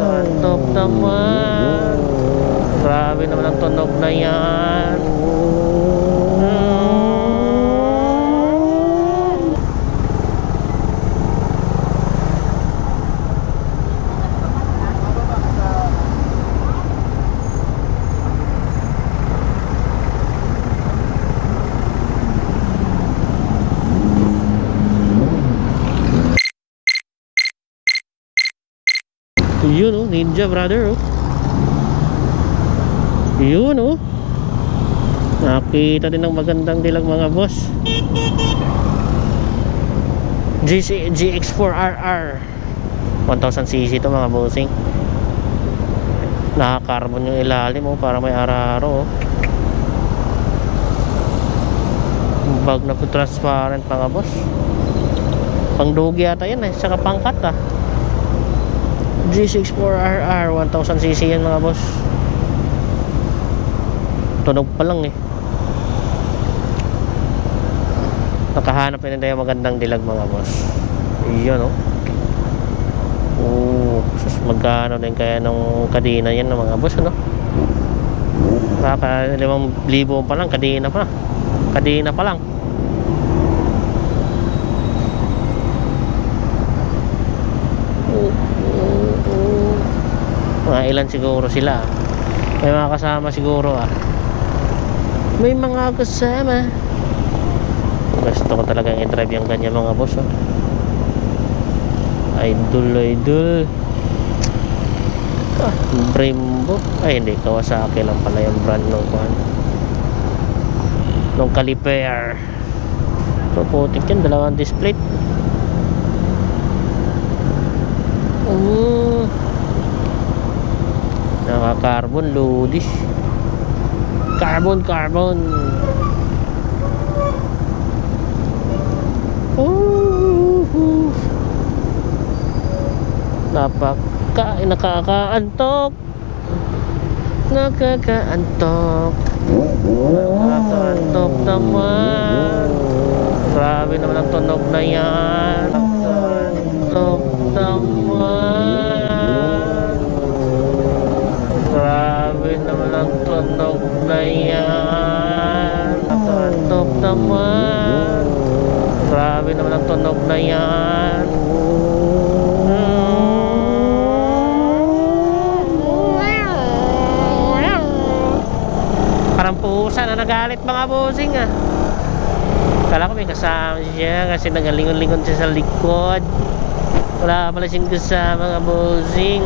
Antok naman. Grabe naman ang tunog na yan. Yun oh, Ninja brother oh. Yun oh. Nakita din ng magandang dilag mga boss. GX4RR 1000cc to mga bossing. Naka-carbon yung ilalim oh, para may araro oh. Bag na po transparent mga boss. Pang dugi yata yan eh, saka pangkat ah. G64RR 1000cc yan mga boss. Tunog pa lang eh. Nakahanap na tayo magandang dilag mga boss. Iyon oh. Sus, magkano din kaya nung kadena yan mga boss ano? Baka 5,000 pa lang kadena pa. Kadena pa lang. Mga ilan siguro sila. May mga kasama siguro ah. May mga kasama. Gusto ko talaga i-drive yung ganyan mga boss oh. Idol ah, Brembo. Ay hindi, Kawasaki lang pala yung brand nung caliper. So putik yan, dalawang display. Naka-carbon lodi. Carbon nakakaantok naman. Grabe naman ang tunog na yan. Antok naman. Grabe naman ang tunog na yan. Antok naman. Grabe naman ang tunog na yan. Parang pusa na nagalit mga bossing ah. Kala ko may kasama siya kasi nagalingon-lingon siya sa likod. Wala pala siyang kasama mga bossing.